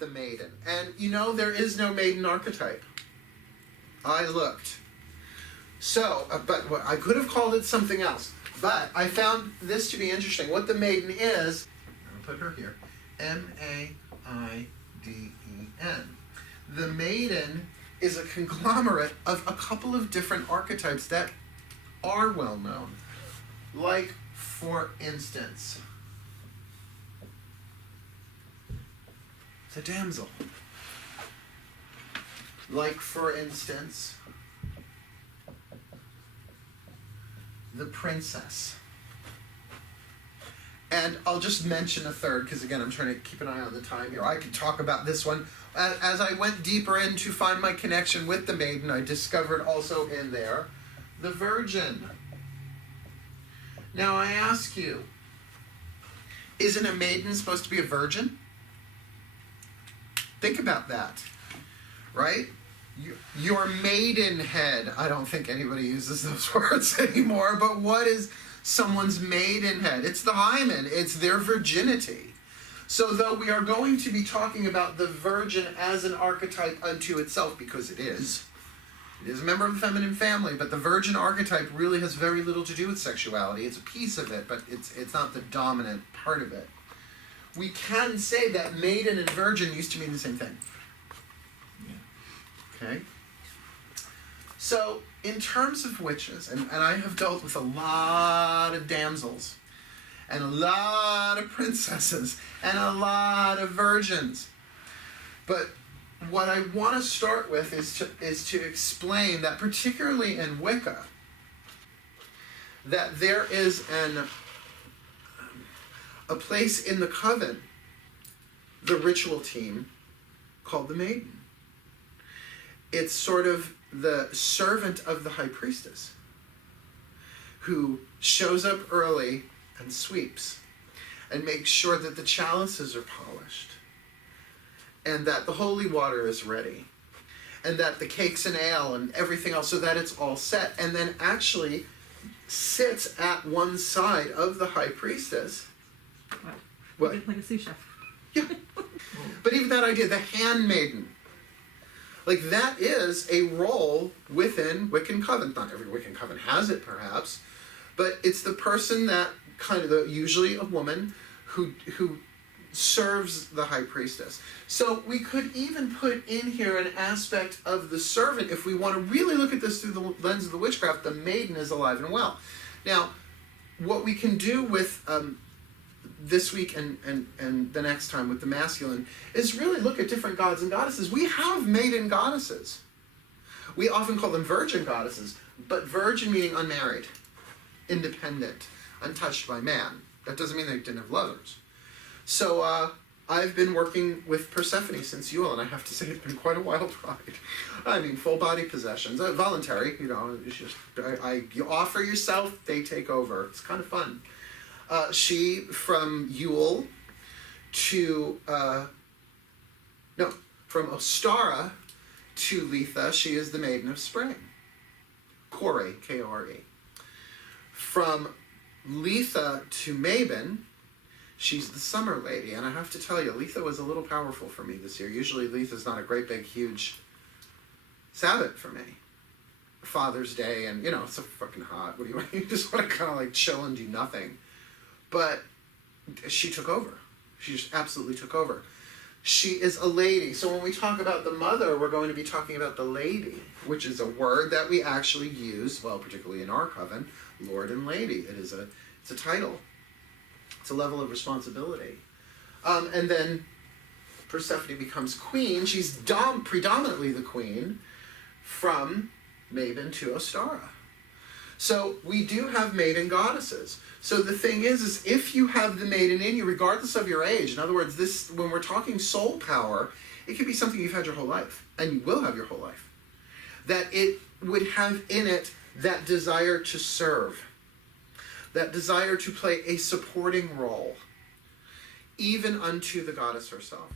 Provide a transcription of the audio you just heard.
the maiden. And you know, there is no maiden archetype. I looked. So, but I could have called it something else. But I found this to be interesting. What the maiden is, I'll put her here, M-A-I-D-E-N. The maiden is a conglomerate of a couple of different archetypes that are well known. Like, for instance, the damsel. Like, for instance, the princess. And I'll just mention a third, because again, I'm trying to keep an eye on the time here. I could talk about this one. As I went deeper in to find my connection with the maiden, I discovered also in there the virgin. Now I ask you, isn't a maiden supposed to be a virgin? Think about that, right? Your maidenhead. I don't think anybody uses those words anymore, but what is someone's maidenhead? It's the hymen. It's their virginity. So though we are going to be talking about the virgin as an archetype unto itself, because it is a member of the feminine family, but the virgin archetype really has very little to do with sexuality. It's a piece of it, but it's not the dominant part of it. We can say that maiden and virgin used to mean the same thing. Okay? So, in terms of witches, and I have dealt with a lot of damsels, and a lot of princesses, and a lot of virgins. But what I want to start with is to explain that, particularly in Wicca, that there is a place in the coven, the ritual team, called the Maiden. It's sort of the servant of the high priestess, who shows up early and sweeps and makes sure that the chalices are polished and that the holy water is ready and that the cakes and ale and everything else, so that it's all set, and then actually sits at one side of the high priestess. What? Like a sous chef. Yeah. But even that idea, the handmaiden, like that is a role within Wiccan coven. Not every Wiccan coven has it, perhaps, but it's the person that kind of, usually a woman, who serves the high priestess. So we could even put in here an aspect of the servant. If we want to really look at this through the lens of the witchcraft, the maiden is alive and well. Now, what we can do with this week and the next time with the masculine is really look at different gods and goddesses. We have maiden goddesses. We often call them virgin goddesses, but virgin meaning unmarried, independent, untouched by man. That doesn't mean they didn't have lovers. So I've been working with Persephone since Yule, and I have to say it's been quite a wild ride. I mean, full body possessions, voluntary, you know, it's just, you offer yourself, they take over. It's kind of fun. She, from Yule to, from Ostara to Letha, she is the Maiden of Spring. Kore, K-O-R-E. From Letha to Mabon, she's the Summer Lady. And I have to tell you, Letha was a little powerful for me this year. Usually Letha's not a great big huge Sabbath for me. Father's Day, and you know, it's so fucking hot. What do you want? You just want to kind of like chill and do nothing. But she took over. She just absolutely took over. She is a lady. So when we talk about the mother, we're going to be talking about the lady, which is a word that we actually use, well, particularly in our coven, Lord and Lady. It's a title. It's a level of responsibility. And then Persephone becomes queen. She's predominantly the queen from Mabon to Ostara. So we do have maiden goddesses. So the thing is if you have the maiden in you, regardless of your age, in other words, this, when we're talking soul power, it could be something you've had your whole life, and you will have your whole life, that it would have in it that desire to serve, that desire to play a supporting role, even unto the goddess herself.